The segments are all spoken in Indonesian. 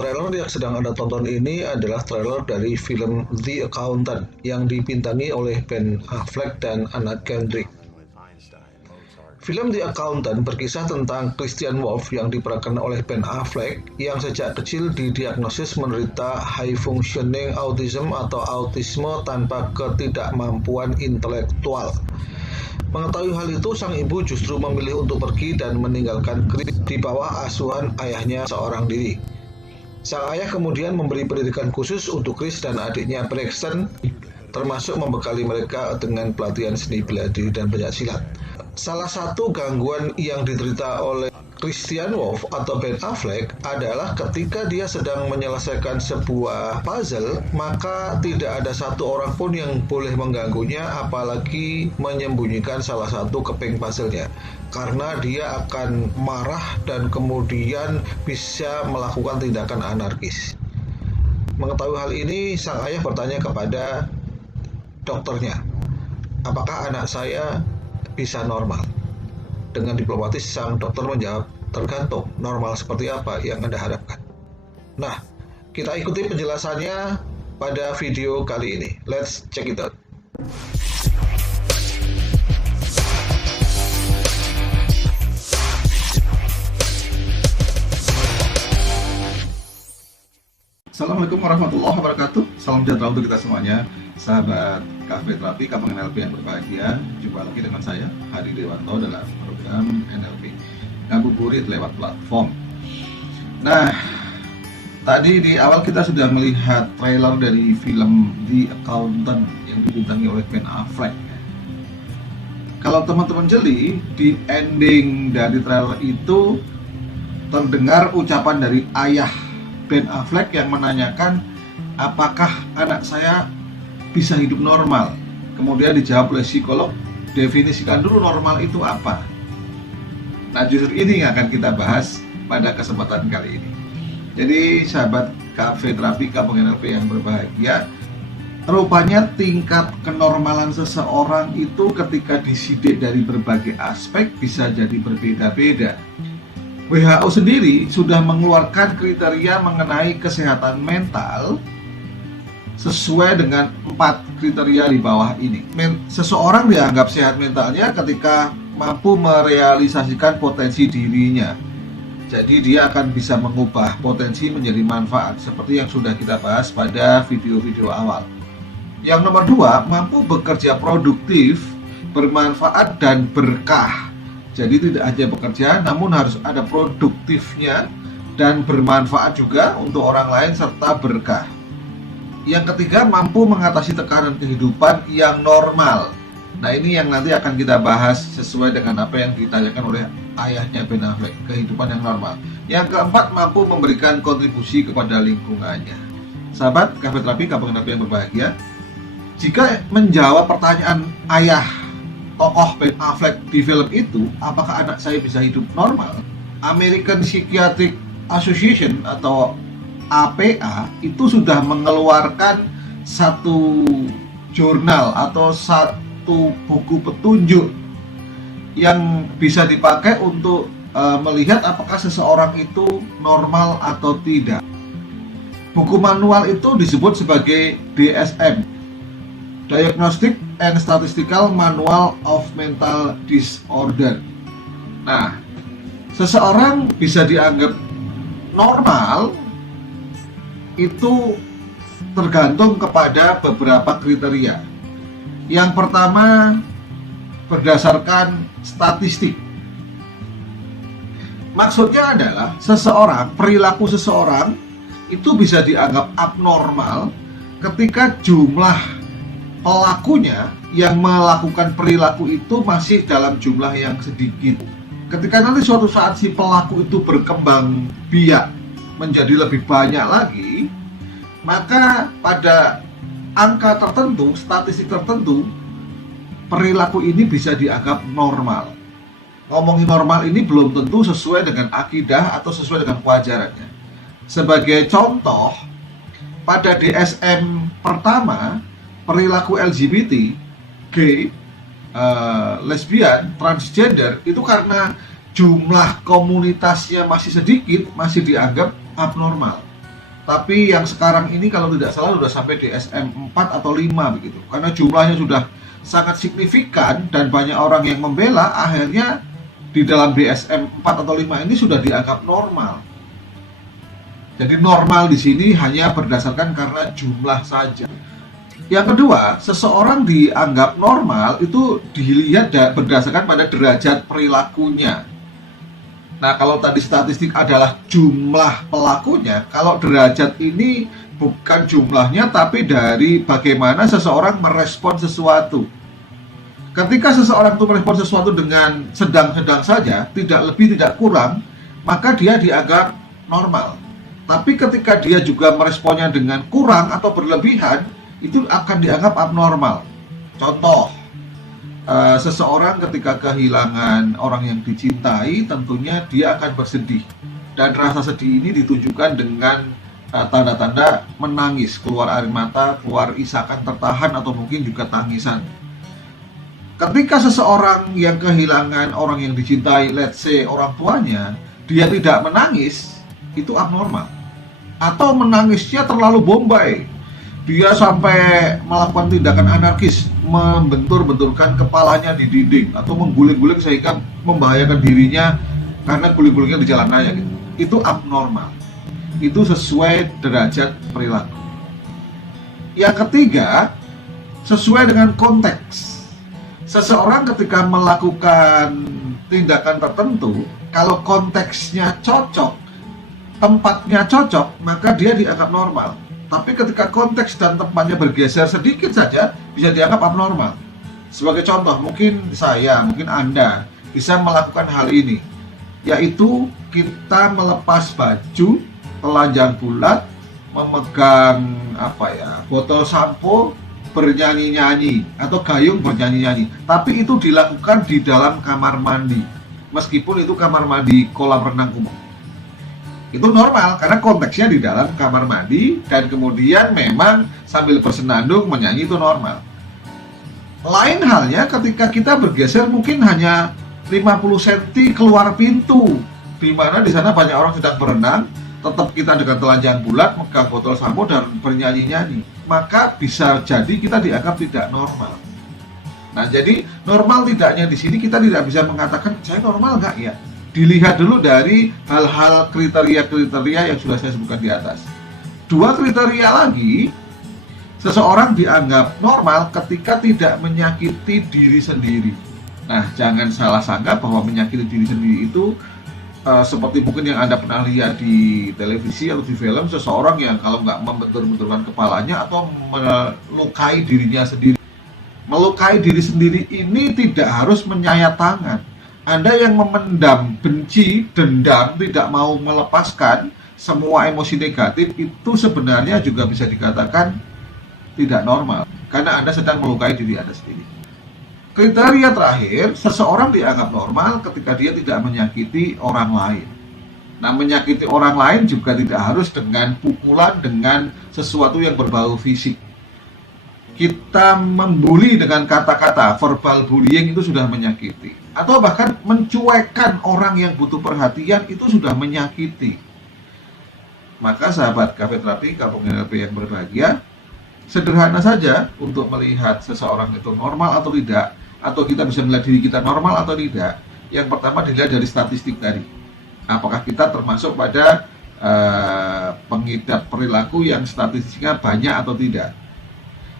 Trailer yang sedang Anda tonton ini adalah trailer dari film The Accountant yang dibintangi oleh Ben Affleck dan Anna Kendrick. Film The Accountant berkisah tentang Christian Wolff yang diperankan oleh Ben Affleck yang sejak kecil didiagnosis menderita high functioning autism atau autisme tanpa ketidakmampuan intelektual. Mengetahui hal itu, sang ibu justru memilih untuk pergi dan meninggalkan Chris di bawah asuhan ayahnya seorang diri. Sang ayah kemudian memberi pendidikan khusus untuk Chris dan adiknya Braxton, termasuk membekali mereka dengan pelatihan seni bela diri dan pencaksilat. Salah satu gangguan yang diderita oleh Christian Wolff atau Ben Affleck adalah ketika dia sedang menyelesaikan sebuah puzzle, maka tidak ada satu orang pun yang boleh mengganggunya, apalagi menyembunyikan salah satu keping puzzle-nya, karena dia akan marah dan kemudian bisa melakukan tindakan anarkis. Mengetahui hal ini, sang ayah bertanya kepada dokternya, apakah anak saya bisa normal? Dengan diplomatis, sang dokter menjawab, tergantung normal seperti apa yang Anda harapkan. Nah, kita ikuti penjelasannya pada video kali ini. Let's check it out. Assalamualaikum warahmatullahi wabarakatuh. Salam sejahtera untuk kita semuanya, sahabat Cafe Terapi Kapang NLP yang berbahagia. Jumpa lagi dengan saya, Hadi Dewanto, dalam program NLP Ngabuburit lewat platform. Nah, tadi di awal kita sudah melihat trailer dari film The Accountant yang dibintangi oleh Ben Affleck. Kalau teman-teman jeli, di ending dari trailer itu terdengar ucapan dari ayah Ben Affleck yang menanyakan, apakah anak saya bisa hidup normal? Kemudian dijawab oleh psikolog, definisikan dulu normal itu apa? Nah, justru ini yang akan kita bahas pada kesempatan kali ini. Jadi, sahabat Cafe Terapi Kapang NLP yang berbahagia, rupanya tingkat kenormalan seseorang itu ketika disidik dari berbagai aspek bisa jadi berbeda-beda. WHO sendiri sudah mengeluarkan kriteria mengenai kesehatan mental sesuai dengan 4 kriteria di bawah ini. Seseorang dianggap sehat mentalnya ketika mampu merealisasikan potensi dirinya. Jadi dia akan bisa mengubah potensi menjadi manfaat, seperti yang sudah kita bahas pada video-video awal. Yang nomor 2, mampu bekerja produktif, bermanfaat dan berkah. Jadi tidak hanya bekerja, namun harus ada produktifnya dan bermanfaat juga untuk orang lain serta berkah. Yang ketiga, mampu mengatasi tekanan kehidupan yang normal. Nah, ini yang nanti akan kita bahas sesuai dengan apa yang ditanyakan oleh ayahnya Ben Affleck, kehidupan yang normal. Yang keempat, mampu memberikan kontribusi kepada lingkungannya. Sahabat Cafe Terapi Kapang NLP yang berbahagia, jika menjawab pertanyaan ayah tokoh Ben Affleck di film itu, apakah anak saya bisa hidup normal? American Psychiatric Association atau APA itu sudah mengeluarkan satu jurnal atau satu buku petunjuk yang bisa dipakai untuk melihat apakah seseorang itu normal atau tidak. Buku manual itu disebut sebagai DSM, Diagnostic and Statistical Manual of Mental Disorder. Nah, seseorang bisa dianggap normal itu tergantung kepada beberapa kriteria. Yang pertama, berdasarkan statistik. Maksudnya adalah perilaku seseorang itu bisa dianggap abnormal ketika jumlah pelakunya yang melakukan perilaku itu masih dalam jumlah yang sedikit. Ketika nanti suatu saat si pelaku itu berkembang biak menjadi lebih banyak lagi, maka pada angka tertentu, statistik tertentu, perilaku ini bisa dianggap normal. Ngomongin normal ini belum tentu sesuai dengan akidah atau sesuai dengan kewajarannya. Sebagai contoh, pada DSM pertama, perilaku LGBT, gay, lesbian, transgender, itu karena jumlah komunitasnya masih sedikit, masih dianggap abnormal. Tapi yang sekarang ini kalau tidak salah sudah sampai DSM 4 atau 5 begitu. Karena jumlahnya sudah sangat signifikan dan banyak orang yang membela, akhirnya di dalam DSM 4 atau 5 ini sudah dianggap normal. Jadi normal di sini hanya berdasarkan karena jumlah saja. Yang kedua, seseorang dianggap normal itu dilihat berdasarkan pada derajat perilakunya. Nah, kalau tadi statistik adalah jumlah pelakunya, kalau derajat ini bukan jumlahnya, tapi dari bagaimana seseorang merespon sesuatu. Ketika seseorang itu merespon sesuatu dengan sedang-sedang saja, tidak lebih, tidak kurang, maka dia dianggap normal. Tapi ketika dia juga meresponnya dengan kurang atau berlebihan, itu akan dianggap abnormal. Contoh, seseorang ketika kehilangan orang yang dicintai, tentunya dia akan bersedih. Dan rasa sedih ini ditunjukkan dengan tanda-tanda menangis, keluar air mata, keluar isakan tertahan, atau mungkin juga tangisan. Ketika seseorang yang kehilangan orang yang dicintai, let's say orang tuanya, dia tidak menangis, itu abnormal. Atau menangisnya terlalu bombay, dia sampai melakukan tindakan anarkis, membentur-benturkan kepalanya di dinding atau mengguling-guling sehingga membahayakan dirinya karena guling-gulingnya di jalan raya gitu. Itu abnormal. Itu sesuai derajat perilaku. Yang ketiga, sesuai dengan konteks. Seseorang ketika melakukan tindakan tertentu, kalau konteksnya cocok, tempatnya cocok, maka dia dianggap normal. Tapi ketika konteks dan tempatnya bergeser sedikit saja, bisa dianggap abnormal. Sebagai contoh, mungkin saya, mungkin Anda bisa melakukan hal ini, yaitu kita melepas baju, telanjang bulat, memegang botol sampo, bernyanyi-nyanyi, atau gayung bernyanyi-nyanyi. Tapi itu dilakukan di dalam kamar mandi, meskipun itu kamar mandi kolam renang umum. Itu normal karena konteksnya di dalam kamar mandi, dan kemudian memang sambil bersenandung menyanyi, itu normal. Lain halnya ketika kita bergeser mungkin hanya 50 cm keluar pintu, di mana di sana banyak orang sedang berenang, tetap kita dengan telanjang bulat, megang botol sampo dan bernyanyi-nyanyi, maka bisa jadi kita dianggap tidak normal. Nah, jadi normal tidaknya di sini kita tidak bisa mengatakan saya normal nggak ya. Dilihat dulu dari hal-hal kriteria-kriteria yang sudah saya sebutkan di atas. Dua kriteria lagi, seseorang dianggap normal ketika tidak menyakiti diri sendiri. Nah, jangan salah sangka bahwa menyakiti diri sendiri itu seperti mungkin yang Anda pernah lihat di televisi atau di film, seseorang yang kalau nggak membentur-benturkan kepalanya atau melukai dirinya sendiri. Melukai diri sendiri ini tidak harus menyayat tangan. Anda yang memendam benci, dendam, tidak mau melepaskan semua emosi negatif, itu sebenarnya juga bisa dikatakan tidak normal, karena Anda sedang melukai diri Anda sendiri. Kriteria terakhir, seseorang dianggap normal ketika dia tidak menyakiti orang lain. Nah, menyakiti orang lain juga tidak harus dengan pukulan, dengan sesuatu yang berbau fisik. Kita membuli dengan kata-kata, verbal bullying itu sudah menyakiti. Atau bahkan mencuekkan orang yang butuh perhatian, itu sudah menyakiti. Maka sahabat Cafe Terapi, Kampung NLP yang berbahagia, sederhana saja untuk melihat seseorang itu normal atau tidak, atau kita bisa melihat diri kita normal atau tidak. Yang pertama dilihat dari statistik tadi. Apakah kita termasuk pada pengidap perilaku yang statistiknya banyak atau tidak.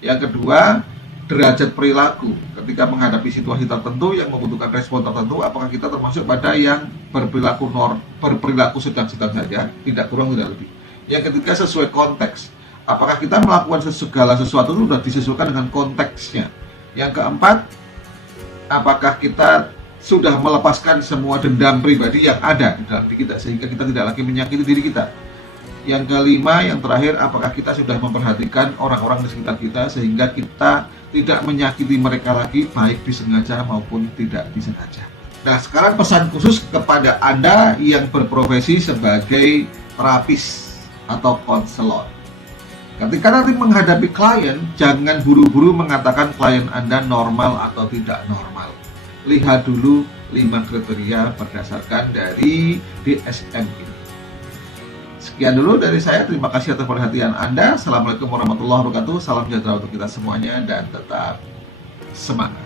Yang kedua, derajat perilaku. Ketika menghadapi situasi tertentu yang membutuhkan respon tertentu, apakah kita termasuk pada yang berperilaku sedang-sedang saja, tidak kurang tidak lebih. Yang ketiga, sesuai konteks. Apakah kita melakukan segala sesuatu itu sudah disesuaikan dengan konteksnya. Yang keempat, apakah kita sudah melepaskan semua dendam pribadi yang ada di dalam diri kita, sehingga kita tidak lagi menyakiti diri kita. Yang kelima, yang terakhir, apakah kita sudah memperhatikan orang-orang di sekitar kita, sehingga kita tidak menyakiti mereka lagi, baik disengaja maupun tidak disengaja. Nah, sekarang pesan khusus kepada Anda yang berprofesi sebagai terapis atau konselor. Ketika nanti menghadapi klien, jangan buru-buru mengatakan klien Anda normal atau tidak normal. Lihat dulu 5 kriteria berdasarkan dari DSM ini. Sekian dulu dari saya. Terima kasih atas perhatian Anda. Assalamualaikum warahmatullahi wabarakatuh. Salam sejahtera untuk kita semuanya dan tetap semangat.